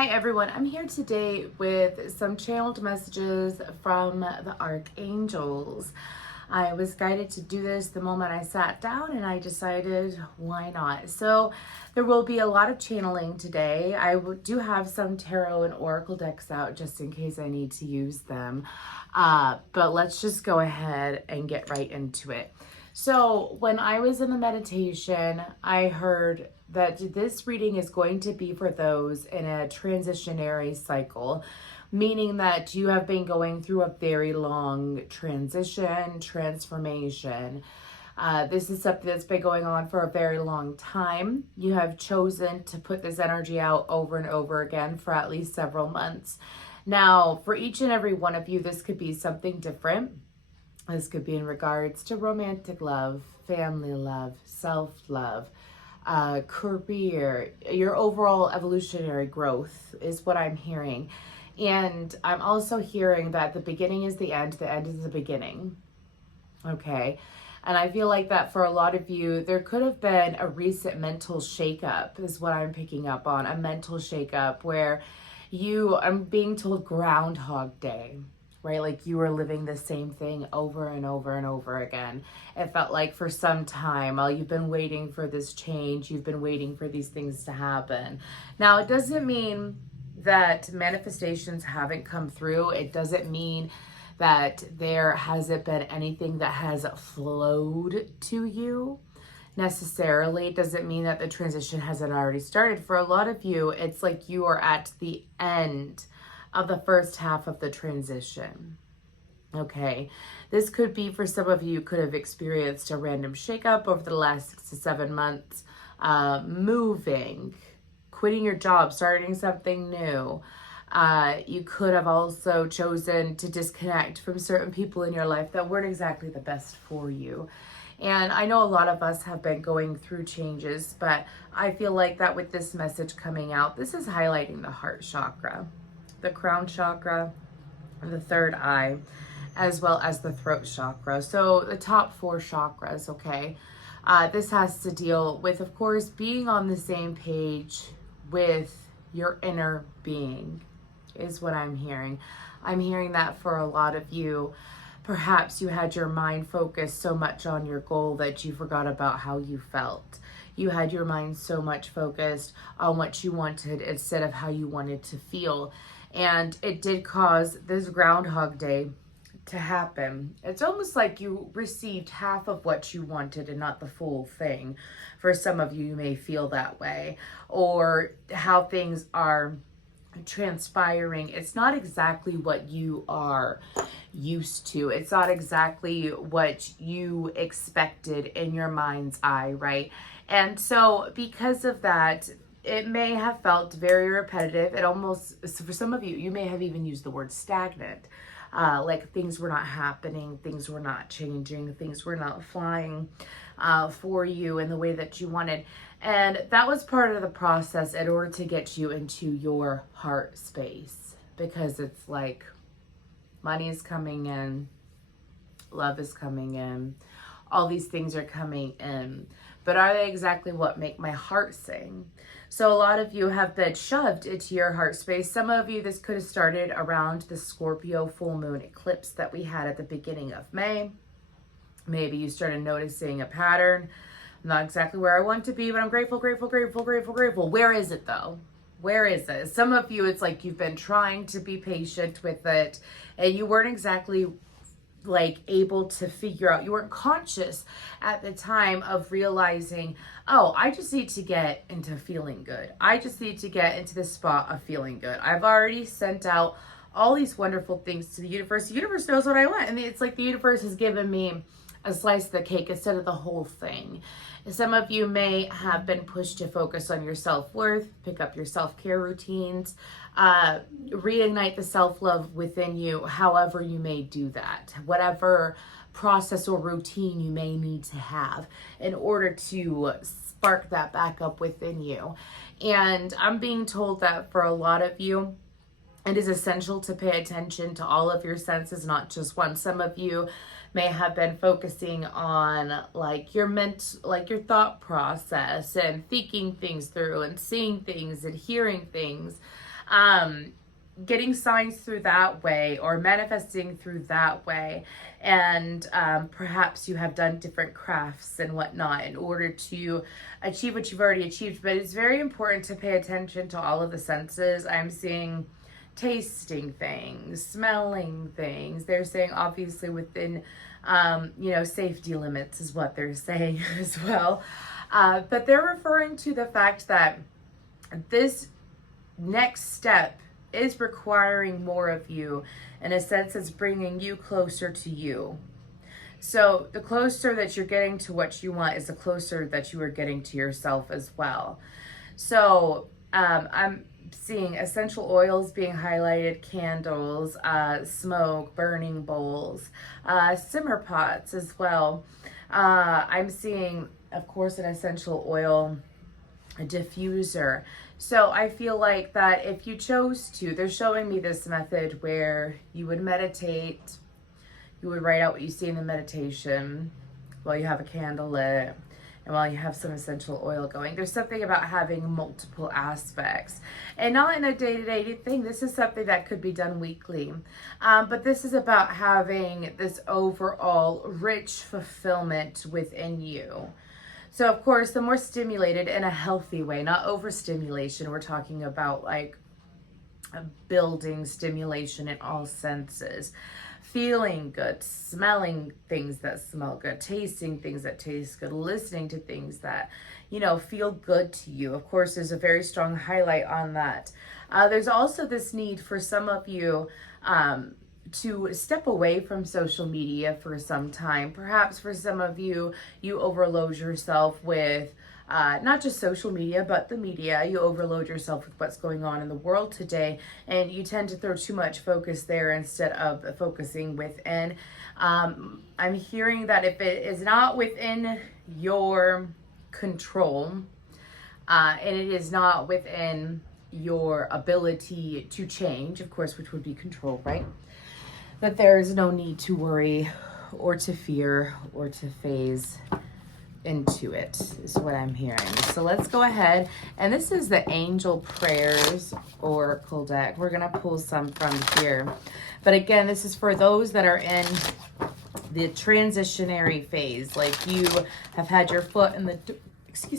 Hi everyone, I'm here today with some channeled messages from the archangels. I was guided to do this the moment I sat down and I decided why not. So there will be a lot of channeling today. I do have some tarot and oracle decks out just in case I need to use them. But let's just go ahead and get right into it. So when I was in the meditation, I heard that this reading is going to be for those in a transitionary cycle, meaning that you have been going through a very long transformation. This is something that's been going on for a very long time. You have chosen to put this energy out over and over again for at least several months. Now, for each and every one of you, this could be something different. This could be in regards to romantic love, family love, self-love, career, your overall evolutionary growth is what I'm hearing. And I'm also hearing that the beginning is the end is the beginning. Okay. And I feel like that for a lot of you, there could have been a recent mental shakeup is what I'm picking up on, a mental shakeup where I'm being told Groundhog Day. Right? Like you were living the same thing over and over and over again. It felt like for some time, you've been waiting for this change. You've been waiting for these things to happen. Now, it doesn't mean that manifestations haven't come through. It doesn't mean that there hasn't been anything that has flowed to you necessarily. It doesn't mean that the transition hasn't already started. For a lot of you, it's like you are at the end of the first half of the transition. Okay, this could be for some of you could have experienced a random shakeup over the last 6 to 7 months, moving, quitting your job, starting something new. You could have also chosen to disconnect from certain people in your life that weren't exactly the best for you. And I know a lot of us have been going through changes, but I feel like that with this message coming out, this is highlighting the heart chakra, the crown chakra, the third eye, as well as the throat chakra. So the top 4 chakras, okay? This has to deal with, of course, being on the same page with your inner being is what I'm hearing. I'm hearing that for a lot of you, perhaps you had your mind focused so much on your goal that you forgot about how you felt. You had your mind so much focused on what you wanted instead of how you wanted to feel. And it did cause this Groundhog Day to happen. It's almost like you received half of what you wanted and not the full thing. For some of you, you may feel that way. Or how things are transpiring. It's not exactly what you are used to. It's not exactly what you expected in your mind's eye, right? And so because of that, it may have felt very repetitive. It almost, for some of you, you may have even used the word stagnant. Like things were not happening, things were not changing, things were not flying for you in the way that you wanted. And that was part of the process in order to get you into your heart space. Because it's like money is coming in, love is coming in, all these things are coming in. But are they exactly what make my heart sing? So a lot of you have been shoved into your heart space. Some of you, this could have started around the Scorpio full moon eclipse that we had at the beginning of May. Maybe you started noticing a pattern. I'm not exactly where I want to be, but I'm grateful, grateful, grateful, grateful, grateful. Where is it though? Where is it? Some of you, it's like you've been trying to be patient with it and you weren't exactly like able to figure out, you weren't conscious at the time of realizing, oh, I just need to get into feeling good. I just need to get into the spot of feeling good. I've already sent out all these wonderful things to the universe. The universe knows what I want. And it's like the universe has given me a slice of the cake instead of the whole thing. Some of you may have been pushed to focus on your self-worth, pick up your self-care routines, reignite the self-love within you, however you may do that, whatever process or routine you may need to have in order to spark that back up within you. And I'm being told that for a lot of you, it is essential to pay attention to all of your senses, not just one. Some of you may have been focusing on like your thought process and thinking things through and seeing things and hearing things. Getting signs through that way, or manifesting through that way. And perhaps you have done different crafts and whatnot in order to achieve what you've already achieved. But it's very important to pay attention to all of the senses. I'm seeing tasting things, smelling things. They're saying obviously within, safety limits is what they're saying as well. But they're referring to the fact that this next step is requiring more of you. In a sense, it's bringing you closer to you. So the closer that you're getting to what you want is the closer that you are getting to yourself as well. So I'm seeing essential oils being highlighted, candles, smoke, burning bowls, simmer pots as well. I'm seeing, of course, an essential oil, a diffuser. So I feel like that if you chose to, they're showing me this method where you would meditate, you would write out what you see in the meditation while you have a candle lit and while you have some essential oil going. There's something about having multiple aspects and not in a day-to-day thing. This is something that could be done weekly. But this is about having this overall rich fulfillment within you. So, of course, the more stimulated in a healthy way, not overstimulation. We're talking about like building stimulation in all senses. Feeling good, smelling things that smell good, tasting things that taste good, listening to things that, feel good to you. Of course, there's a very strong highlight on that. There's also this need for some of you to step away from social media for some time. Perhaps for some of you, you overload yourself with not just social media, but the media. You overload yourself with what's going on in the world today, and you tend to throw too much focus there instead of focusing within. I'm hearing that if it is not within your control, and it is not within your ability to change, of course, which would be control, right? That there is no need to worry or to fear or to phase into it, is what I'm hearing. So let's go ahead. And this is the Angel Prayers Oracle deck. We're going to pull some from here. But again, this is for those that are in the transitionary phase. Like you have had your foot in the,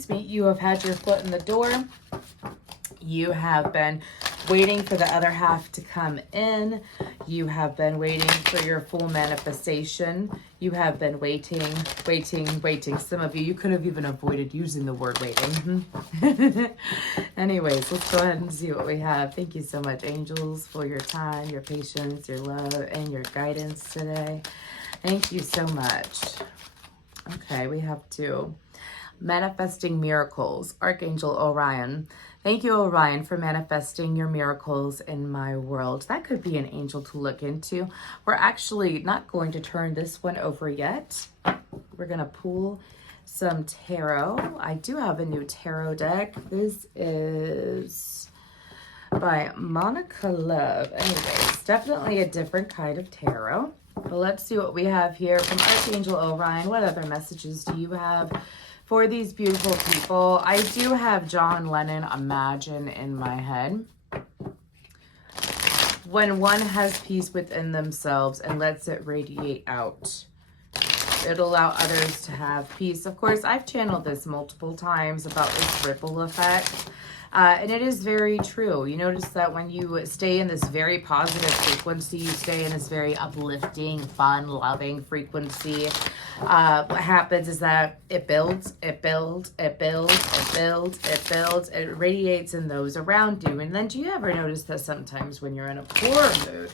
you have had your foot in the door. You have been waiting for the other half to come in. You have been waiting for your full manifestation. You have been waiting. Some of you could have even avoided using the word waiting. Anyways, let's go ahead and see what we have. Thank you so much, angels, for your time, your patience, your love, and your guidance today. Thank you so much. Okay, we have two. Manifesting miracles, Archangel Orion. Thank you, Orion, for manifesting your miracles in my world. That could be an angel to look into. We're actually not going to turn this one over yet. We're going to pull some tarot. I do have a new tarot deck. This is by Monica Love. Anyways, definitely a different kind of tarot. But let's see what we have here from Archangel Orion. What other messages do you have for these beautiful people? I do have John Lennon, Imagine, in my head. When one has peace within themselves and lets it radiate out, it'll allow others to have peace. Of course, I've channeled this multiple times about this ripple effect. And it is very true. You notice that when you stay in this very positive frequency, you stay in this very uplifting, fun, loving frequency, what happens is that it builds, it radiates in those around you. And then do you ever notice that sometimes when you're in a poor mood,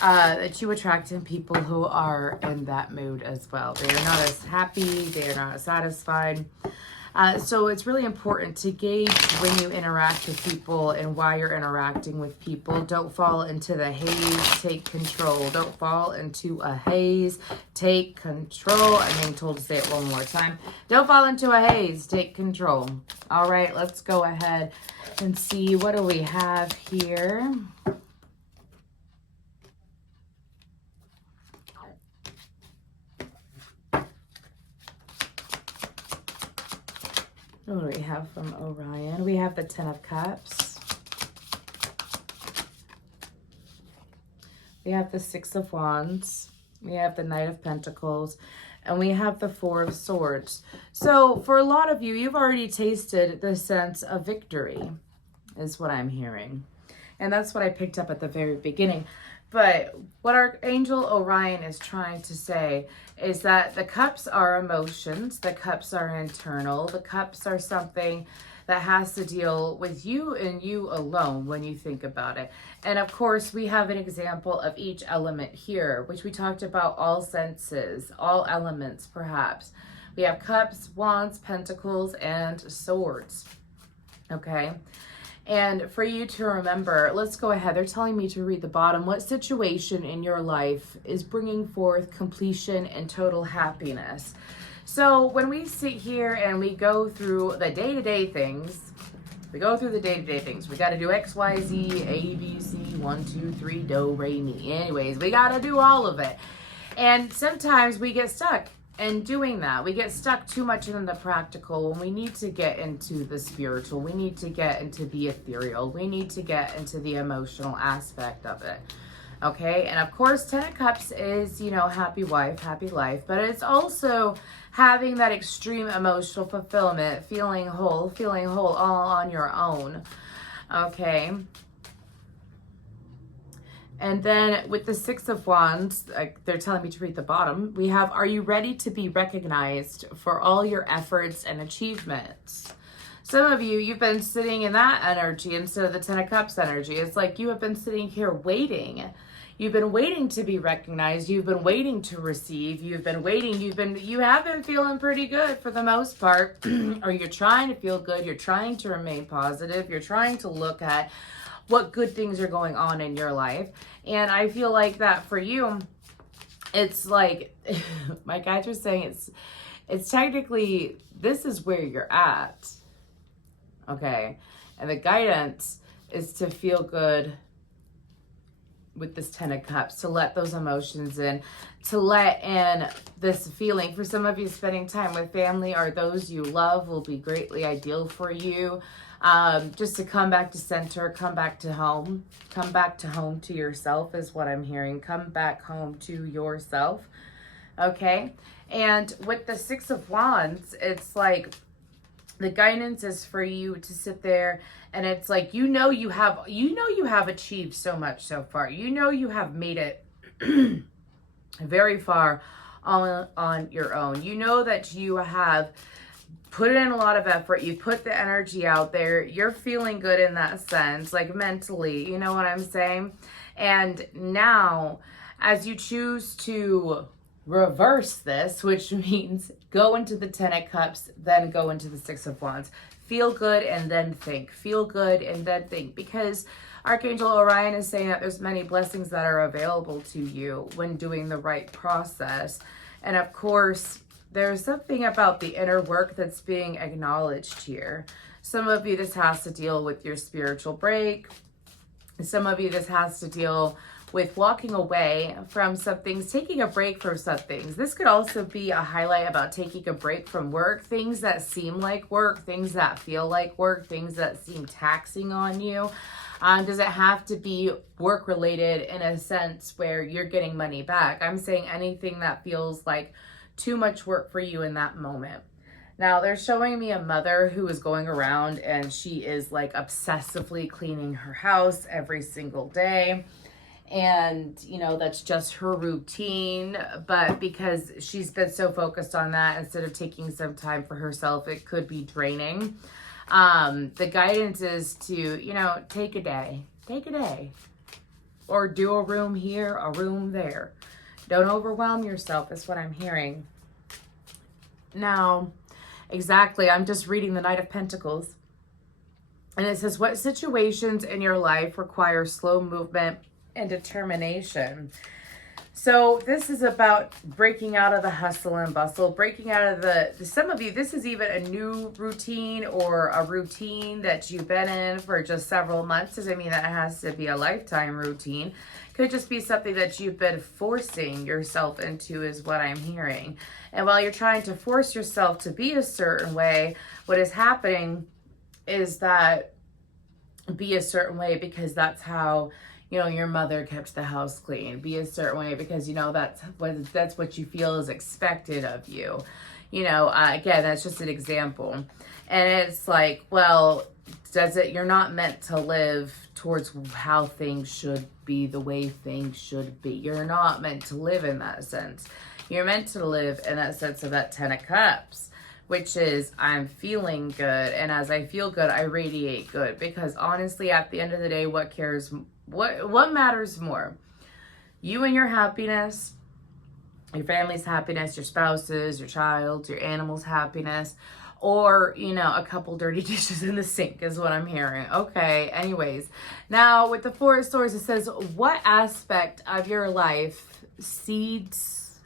that you attract in people who are in that mood as well? They are not as happy, they are not as satisfied. So it's really important to gauge when you interact with people and why you're interacting with people. Don't fall into the haze, take control. Don't fall into a haze, take control. I'm being told to say it one more time. Don't fall into a haze, take control. All right, let's go ahead and see what do we have here. What do we have from Orion? We have the Ten of Cups. We have the Six of Wands. We have the Knight of Pentacles. And we have the Four of Swords. So for a lot of you, you've already tasted the sense of victory, is what I'm hearing. And that's what I picked up at the very beginning. But what Archangel Orion is trying to say is that the cups are emotions. The cups are internal. The cups are something that has to deal with you and you alone when you think about it. And of course, we have an example of each element here, which we talked about, all senses, all elements perhaps. We have cups, wands, pentacles, and swords. Okay. And for you to remember, let's go ahead. They're telling me to read the bottom. What situation in your life is bringing forth completion and total happiness? So when we sit here and we go through the day-to-day things, we got to do X, Y, Z, A, B, C, 1, 2, 3, do, re, mi. Anyways, we got to do all of it. And sometimes we get stuck in doing that. We get stuck too much in the practical when we need to get into the spiritual. We need to get into the ethereal. We need to get into the emotional aspect of it. Okay, and of course, 10 of Cups is, you know, happy wife, happy life, but it's also having that extreme emotional fulfillment, feeling whole all on your own. Okay. And then with the Six of Wands, they're telling me to read the bottom, we have, are you ready to be recognized for all your efforts and achievements? Some of you, you've been sitting in that energy instead of the 10 of Cups energy. It's like you have been sitting here waiting. You've been waiting to be recognized. You've been waiting to receive. You've been waiting. You have been feeling pretty good for the most part, or you're trying to feel good. You're trying to remain positive. You're trying to look at what good things are going on in your life. And I feel like that for you, it's like, my guides are saying it's technically, this is where you're at. Okay. And the guidance is to feel good with this 10 of Cups, to let those emotions in, to let in this feeling. For some of you, spending time with family or those you love will be greatly ideal for you. Just to come back to center, come back to home to yourself is what I'm hearing. Come back home to yourself. Okay. And with the Six of Wands, it's like the guidance is for you to sit there, and it's like, you have achieved so much so far. You know you have made it very far on your own. You know that you have put in a lot of effort. You put the energy out there. You're feeling good in that sense, like mentally, you know what I'm saying? And now, as you choose to reverse this, which means go into the 10 of Cups, then go into the Six of Wands. Feel good and then think. Feel good and then think. Because Archangel Orion is saying that there's many blessings that are available to you when doing the right process. And of course, there's something about the inner work that's being acknowledged here. Some of you, this has to deal with your spiritual break. Some of you, this has to deal with walking away from some things, taking a break from some things. This could also be a highlight about taking a break from work, things that seem like work, things that feel like work, things that seem taxing on you. Does it have to be work related in a sense where you're getting money back? I'm saying anything that feels like too much work for you in that moment. Now, they're showing me a mother who is going around and she is like obsessively cleaning her house every single day. And, you know, that's just her routine. But because she's been so focused on that, instead of taking some time for herself, it could be draining. The guidance is to, you know, take a day, or do a room here, a room there. Don't overwhelm yourself is what I'm hearing. Now, exactly, I'm just reading the Knight of Pentacles. And it says, what situations in your life require slow movement and determination? So this is about breaking out of the hustle and bustle, breaking out of some of you, this is even a new routine or a routine that you've been in for just several months. Doesn't mean that it has to be a lifetime routine. Could just be something that you've been forcing yourself into is what I'm hearing. And while you're trying to force yourself to be a certain way, what is happening is that be a certain way because that's how your mother kept the house clean, be a certain way because, that's what you feel is expected of you. Again, that's just an example. And it's like, well, you're not meant to live towards how things should be, the way things should be. You're not meant to live in that sense. You're meant to live in that sense of that 10 of Cups, which is I'm feeling good. And as I feel good, I radiate good. Because honestly, at the end of the day, what matters more? You and your happiness, your family's happiness, your spouse's, your child's, your animal's happiness, or, a couple dirty dishes in the sink is what I'm hearing. Okay, anyways. Now, with the Four of Swords, it says, what aspect of your life needs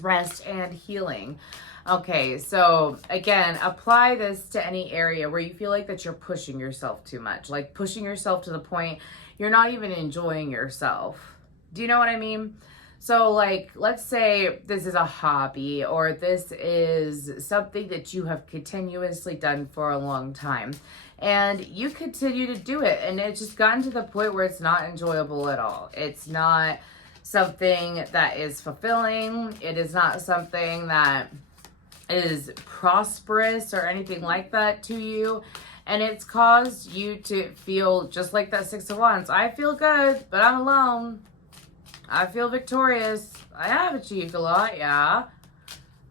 rest and healing? Okay, so again, apply this to any area where you feel like that you're pushing yourself too much. Like pushing yourself to the point you're not even enjoying yourself. Do you know what I mean? So like, let's say this is a hobby or this is something that you have continuously done for a long time and you continue to do it and it's just gotten to the point where it's not enjoyable at all. It's not something that is fulfilling. It is not something that is prosperous or anything like that to you. And it's caused you to feel just like that Six of Wands. I feel good, but I'm alone. I feel victorious. I have achieved a lot, yeah.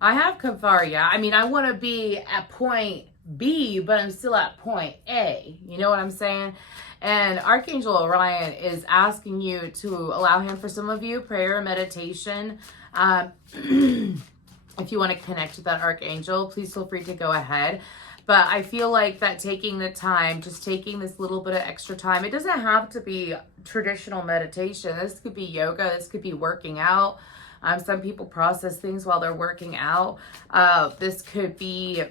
I have come far, yeah. I mean, I want to be at point B, but I'm still at point A. You know what I'm saying? And Archangel Orion is asking you to allow him, for some of you, prayer and meditation. If you want to connect with that Archangel, please feel free to go ahead. But I feel like that taking the time, just taking this little bit of extra time, it doesn't have to be traditional meditation. This could be yoga. This could be working out. Some people process things while they're working out. This could be,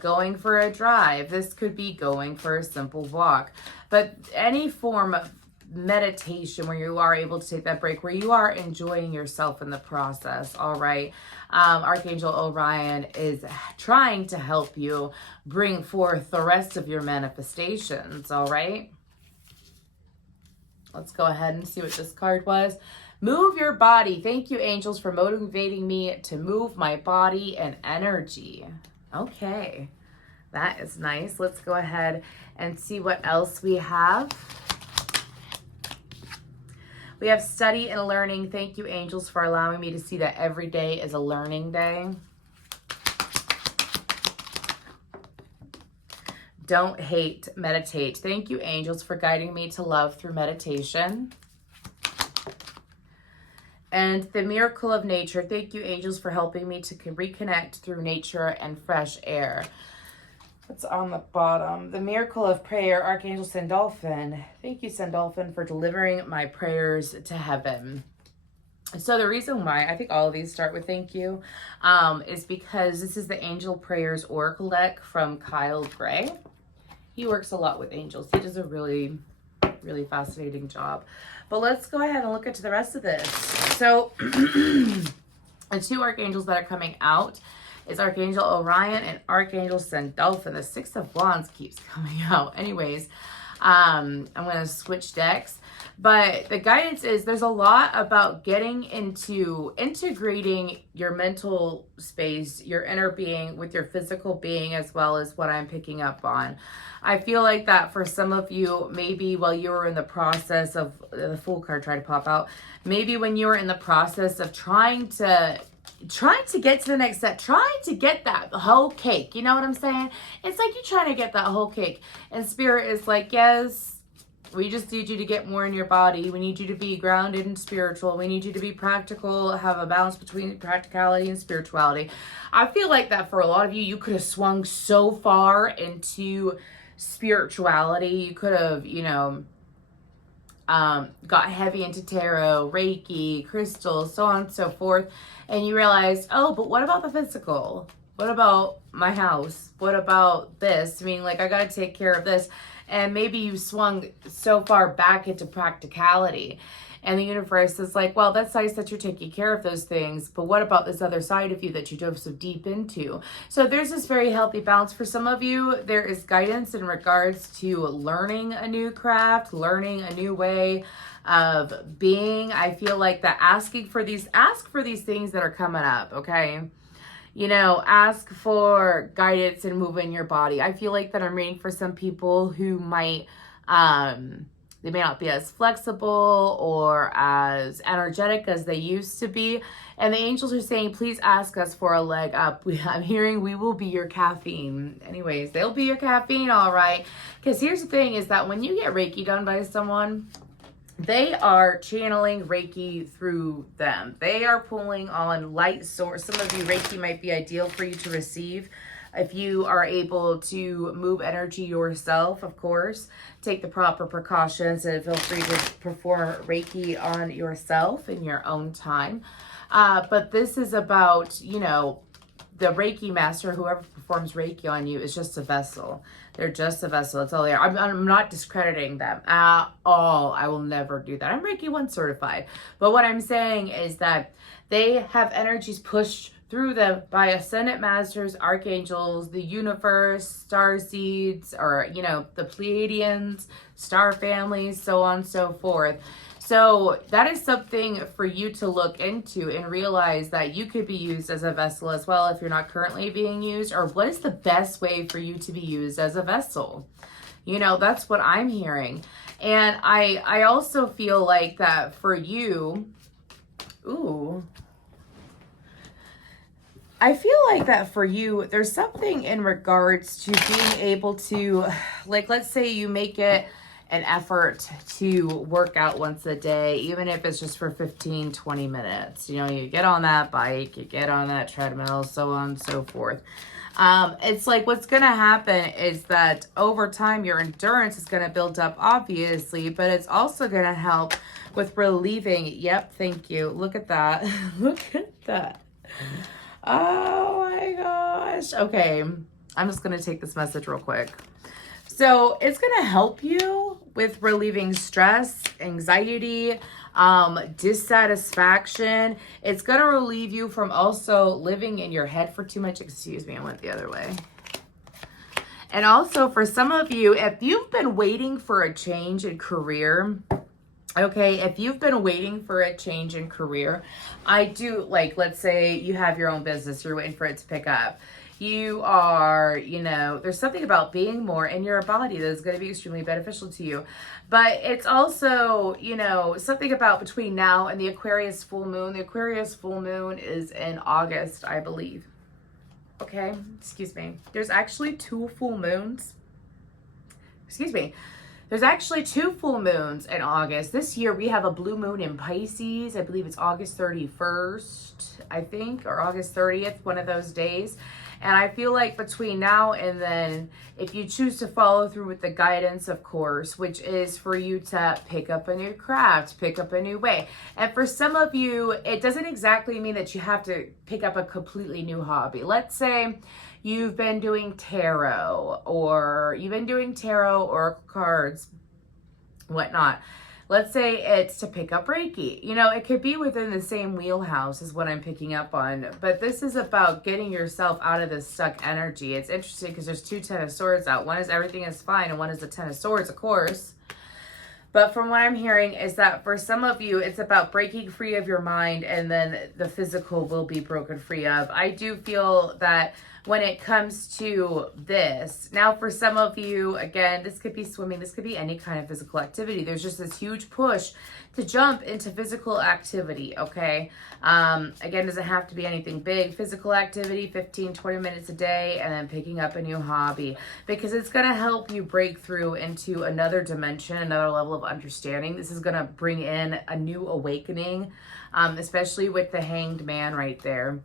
going for a drive. This could be going for a simple walk. But any form of meditation where you are able to take that break, where you are enjoying yourself in the process, all right? Archangel Orion is trying to help you bring forth the rest of your manifestations, all right? Let's go ahead and see what this card was. Move your body. Thank you, angels, for motivating me to move my body and energy. Okay, that is nice. Let's go ahead and see what else we have. We have study and learning. Thank you, angels, for allowing me to see that every day is a learning day. Don't hate, meditate. Thank you, angels, for guiding me to love through meditation. And the miracle of nature. Thank you, angels, for helping me to reconnect through nature and fresh air. What's on the bottom? The miracle of prayer, Archangel Sandalphon. Thank you, Sandalphon, for delivering my prayers to heaven. So the reason why I think all of these start with thank you is because this is the Angel Prayers Oracle deck from Kyle Gray. He works a lot with angels. He does a really, really fascinating job. But let's go ahead and look into the rest of this. So the two archangels that are coming out is Archangel Orion and Archangel Sandalphon. The Six of Wands keeps coming out. Anyways, I'm going to switch decks. But the guidance is there's a lot about getting into integrating your mental space, your inner being with your physical being, as well as what I'm picking up on. I feel like that for some of you, maybe while you were in the process of, the Fool card tried to pop out, maybe when you were in the process of trying to get to the next step, trying to get that whole cake. You know what I'm saying? It's like you're trying to get that whole cake. And Spirit is like, yes, we just need you to get more in your body. We need you to be grounded and spiritual. We need you to be practical, have a balance between practicality and spirituality. I feel like that for a lot of you, you could have swung so far into spirituality. You could have, got heavy into tarot, Reiki, crystals, so on and so forth. And you realized, oh, but what about the physical? What about my house? What about this? I mean, like, I got to take care of this. And maybe you swung so far back into practicality. And the universe is like, well, that's nice that you're taking care of those things, but what about this other side of you that you dove so deep into? So there's this very healthy balance. For some of you, there is guidance in regards to learning a new craft, learning a new way of being. I feel like that ask for these things that are coming up, okay? You know, ask for guidance and move in your body. I feel like that I'm reading for some people who might, they may not be as flexible or as energetic as they used to be. And the angels are saying, please ask us for a leg up. I'm hearing we will be your caffeine. Anyways, they'll be your caffeine, all right. Because here's the thing is that when you get Reiki done by someone, they are channeling Reiki through them. They are pulling on light source. Some of you, Reiki might be ideal for you to receive. If you are able to move energy yourself, of course, take the proper precautions and feel free to perform Reiki on yourself in your own time. But this is about, you know, the Reiki master, whoever performs Reiki on you, is just a vessel. They're just a vessel. That's all they are. I'm not discrediting them at all. I will never do that. I'm Reiki 1 certified. But what I'm saying is that they have energies pushed through them by ascended masters, archangels, the universe, star seeds, or, you know, the Pleiadians, star families, so on and so forth. So that is something for you to look into and realize that you could be used as a vessel as well if you're not currently being used, or what is the best way for you to be used as a vessel? You know, that's what I'm hearing. And I also feel like that for you, I feel like that for you, there's something in regards to being able to, like, let's say you make it an effort to work out once a day, even if it's just for 15, 20 minutes. You know, you get on that bike, you get on that treadmill, so on and so forth. It's like what's going to happen is that over time, your endurance is going to build up, obviously, but it's also going to help with relieving. Yep, thank you. Look at that. Look at that. Oh my gosh. Okay, I'm just going to take this message real quick. So it's going to help you with relieving stress, anxiety, dissatisfaction. It's going to relieve you from also living in your head for too much. Excuse me, I went the other way. And also for some of you, if you've been waiting for a change in career, okay, if you've been waiting for a change in career, I do, like, let's say you have your own business, you're waiting for it to pick up. You are, you know, there's something about being more in your body that is going to be extremely beneficial to you. But it's also, you know, something about between now and the Aquarius full moon. The Aquarius full moon is in August, I believe. Okay, excuse me. There's actually 2 full moons. Excuse me. There's actually 2 full moons in August. This year we have a blue moon in Pisces. I believe it's August 31st, I think, or August 30th, one of those days. And I feel like between now and then, if you choose to follow through with the guidance, of course, which is for you to pick up a new craft, pick up a new way. And for some of you, it doesn't exactly mean that you have to pick up a completely new hobby. Let's say you've been doing tarot, or oracle cards, whatnot. Let's say it's to pick up Reiki. You know, it could be within the same wheelhouse is what I'm picking up on. But this is about getting yourself out of this stuck energy. It's interesting because there's 2 Ten of Swords out. One is everything is fine, and one is the 10 of Swords, of course. But from what I'm hearing is that for some of you, it's about breaking free of your mind, and then the physical will be broken free of. I do feel that when it comes to this, now for some of you, again, this could be swimming, this could be any kind of physical activity. There's just this huge push to jump into physical activity, okay? Again, doesn't have to be anything big. Physical activity, 15, 20 minutes a day, and then picking up a new hobby, because it's going to help you break through into another dimension, another level of understanding. This is going to bring in a new awakening, especially with the Hanged Man right there.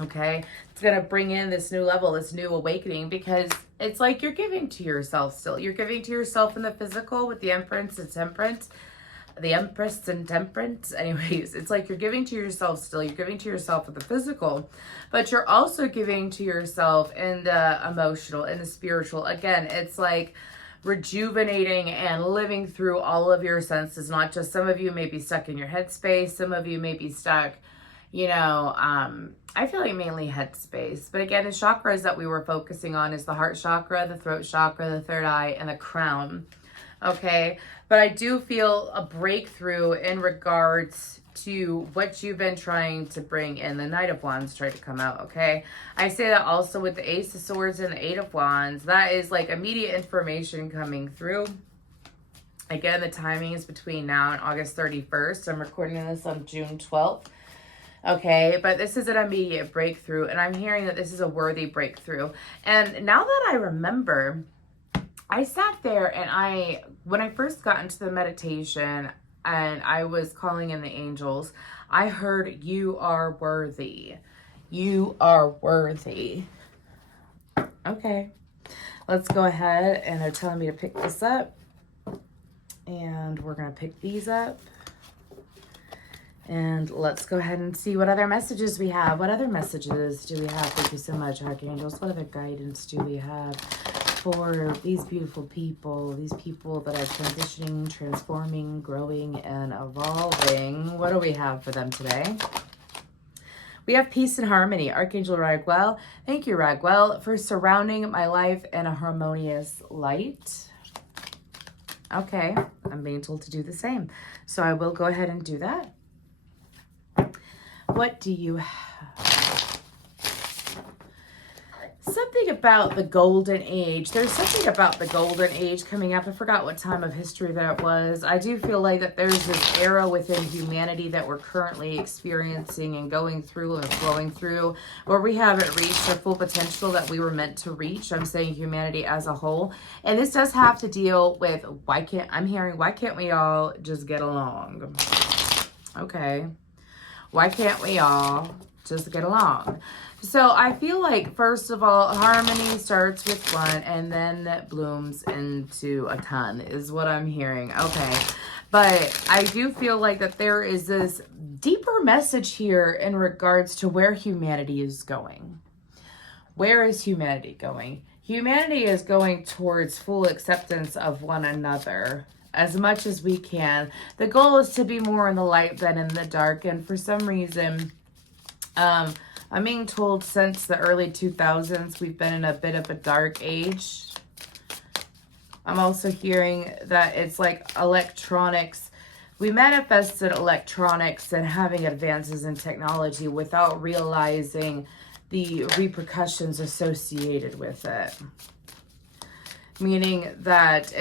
Okay, it's going to bring in this new level, this new awakening, because it's like you're giving to yourself still. You're giving to yourself in the physical with the Empress and Temperance. Anyways, it's like you're giving to yourself still. You're giving to yourself with the physical, but you're also giving to yourself in the emotional, in the spiritual. Again, it's like rejuvenating and living through all of your senses. Not just, some of you may be stuck in your headspace, some of you may be stuck, you know, I feel like mainly headspace. But again, the chakras that we were focusing on is the heart chakra, the throat chakra, the third eye, and the crown. Okay, but I do feel a breakthrough in regards to what you've been trying to bring in. The Knight of Wands tried to come out, okay? I say that also with the Ace of Swords and the Eight of Wands. That is like immediate information coming through. Again, the timing is between now and August 31st. I'm recording this on June 12th. Okay, but this is an immediate breakthrough, and I'm hearing that this is a worthy breakthrough. And now that I remember, I sat there and when I first got into the meditation and I was calling in the angels, I heard, you are worthy. You are worthy. Okay, let's go ahead, and they're telling me to pick this up. And we're going to pick these up. And let's go ahead and see what other messages we have. What other messages do we have? Thank you so much, Archangels. What other guidance do we have for these beautiful people? These people that are transitioning, transforming, growing, and evolving. What do we have for them today? We have peace and harmony. Archangel Raguel. Thank you, Raguel, for surrounding my life in a harmonious light. Okay, I'm being told to do the same. So I will go ahead and do that. What do you have? Something about the golden age. There's something about the golden age coming up. I forgot what time of history that was. I do feel like that there's this era within humanity that we're currently experiencing and going through and flowing through, where we haven't reached our full potential that we were meant to reach. I'm saying humanity as a whole. And this does have to deal with why can't we all just get along? Okay. Why can't we all just get along? So I feel like, first of all, harmony starts with one and then that blooms into a ton is what I'm hearing. Okay. But I do feel like that there is this deeper message here in regards to where humanity is going. Where is humanity going? Humanity is going towards full acceptance of one another as much as we can. The goal is to be more in the light than in the dark. And for some reason, I'm being told since the early 2000s, we've been in a bit of a dark age. I'm also hearing that it's like electronics. We manifested electronics and having advances in technology without realizing the repercussions associated with it. Meaning that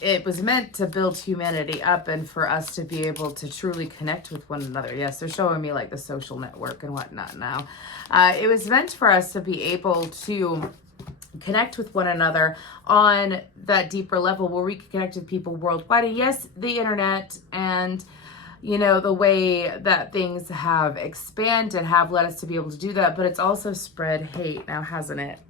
it was meant to build humanity up and for us to be able to truly connect with one another. Yes, they're showing me like the social network and whatnot now. It was meant for us to be able to connect with one another on that deeper level where we can connect with people worldwide. And yes, the internet and, you know, the way that things have expanded have led us to be able to do that, but it's also spread hate now, hasn't it?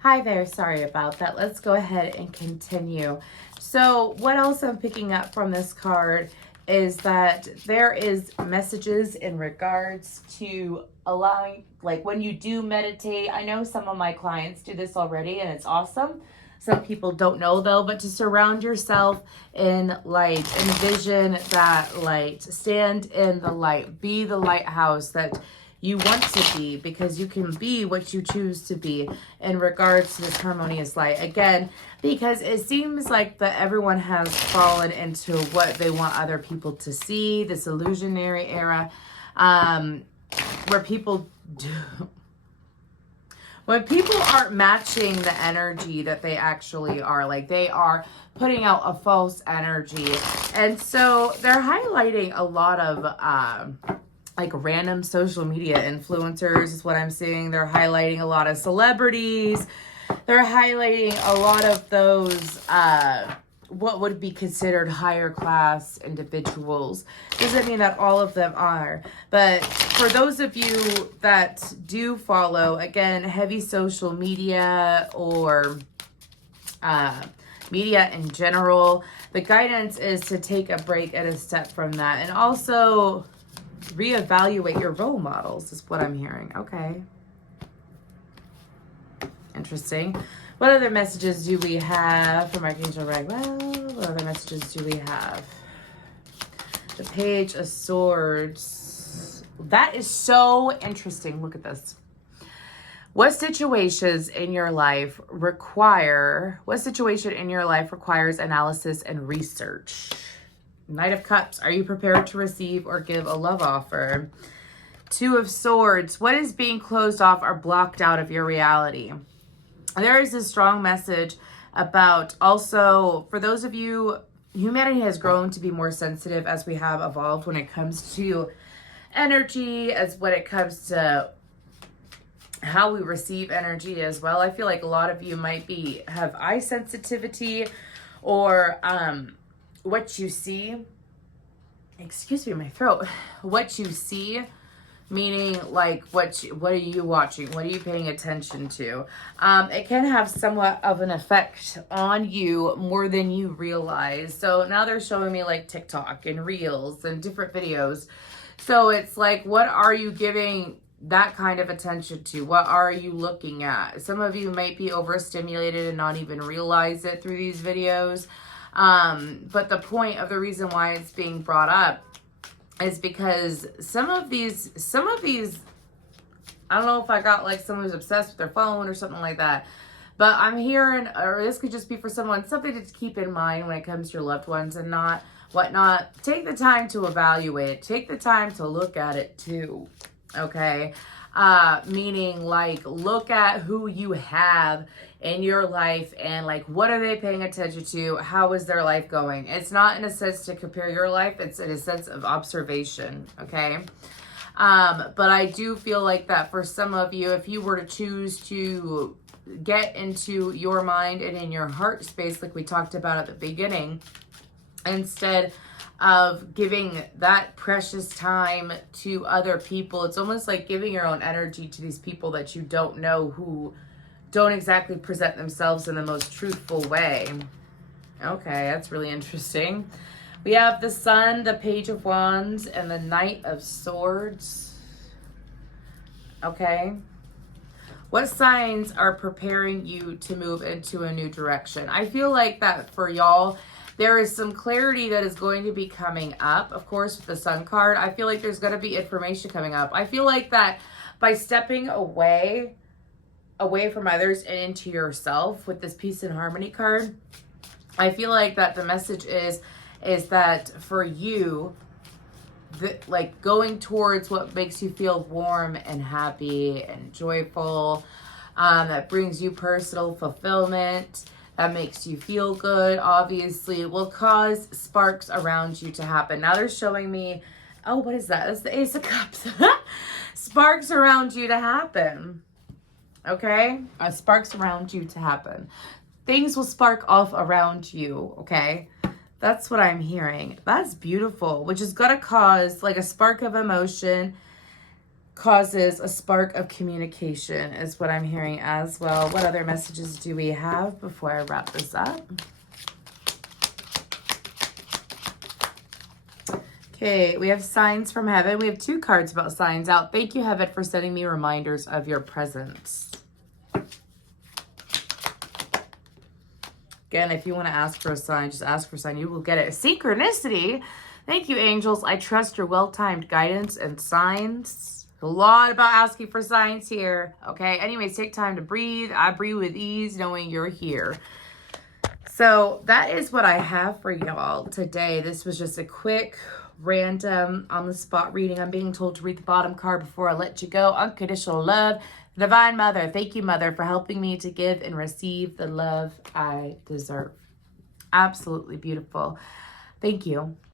Hi there, sorry about that. Let's go ahead and continue. So what else I'm picking up from this card is that there is messages in regards to allowing, like when you do meditate, I know some of my clients do this already and it's awesome. Some people don't know though, but to surround yourself in light, envision that light, stand in the light, be the lighthouse that you want to be, because you can be what you choose to be in regards to this harmonious light. Again, because it seems like that everyone has fallen into what they want other people to see, this illusionary era, where people do... When people aren't matching the energy that they actually are, like they are putting out a false energy. And so they're highlighting a lot of... like random social media influencers is what I'm seeing. They're highlighting a lot of celebrities. They're highlighting a lot of those, what would be considered higher class individuals. Doesn't mean that all of them are. But for those of you that do follow, again, heavy social media or media in general, the guidance is to take a break and a step from that. And also... reevaluate your role models is what I'm hearing. Okay. Interesting. What other messages do we have from Archangel Raphael? What other messages do we have? The Page of Swords. That is so interesting. Look at this. What situation in your life requires analysis and research? Knight of Cups. Are you prepared to receive or give a love offer? Two of Swords. What is being closed off or blocked out of your reality? There is a strong message about also, for those of you, humanity has grown to be more sensitive as we have evolved when it comes to energy, as when it comes to how we receive energy as well. I feel like a lot of you might have eye sensitivity, or what you see, excuse me, my throat, what you see, meaning like what are you watching, what are you paying attention to? It can have somewhat of an effect on you more than you realize. So now they're showing me like TikTok and Reels and different videos. So it's like, what are you giving that kind of attention to? What are you looking at? Some of you might be overstimulated and not even realize it through these videos. But the point of the reason why it's being brought up is because some of these, I don't know if I got like someone who's obsessed with their phone or something like that, but I'm hearing, or this could just be for someone, something to keep in mind when it comes to your loved ones and whatnot. Take the time to evaluate it. Take the time to look at it too. Okay. Meaning like, look at who you have in your life and like, what are they paying attention to? How is their life going? It's not in a sense to compare your life. It's in a sense of observation. Okay. But I do feel like that for some of you, if you were to choose to get into your mind and in your heart space, like we talked about at the beginning, instead of giving that precious time to other people, it's almost like giving your own energy to these people that you don't know, who don't exactly present themselves in the most truthful way. Okay, that's really interesting. We have the Sun, the Page of Wands, and the Knight of Swords. Okay. What signs are preparing you to move into a new direction? I feel like that for y'all, there is some clarity that is going to be coming up. Of course, with the Sun card, I feel like there's going to be information coming up. I feel like that by stepping away from others and into yourself with this Peace and Harmony card, I feel like that the message is that for you, like going towards what makes you feel warm and happy and joyful, that brings you personal fulfillment, that makes you feel good, obviously, will cause sparks around you to happen. Now they're showing me, oh, what is that? That's the Ace of Cups. Sparks around you to happen. Okay? Sparks around you to happen. Things will spark off around you, okay? That's what I'm hearing. That's beautiful, which is going to cause like a spark of emotion, causes a spark of communication is what I'm hearing as well. What other messages do we have before I wrap this up? Okay, we have signs from heaven. We have 2 cards about signs out. Thank you, heaven, for sending me reminders of your presence. Again, if you want to ask for a sign, just ask for a sign. You will get it. Synchronicity. Thank you, angels. I trust your well-timed guidance and signs. A lot about asking for signs here. Okay. Anyways, take time to breathe. I breathe with ease knowing you're here. So that is what I have for y'all today. This was just a quick, random, on the spot reading. I'm being told to read the bottom card before I let you go. Unconditional love. Divine Mother. Thank you, Mother, for helping me to give and receive the love I deserve. Absolutely beautiful. Thank you.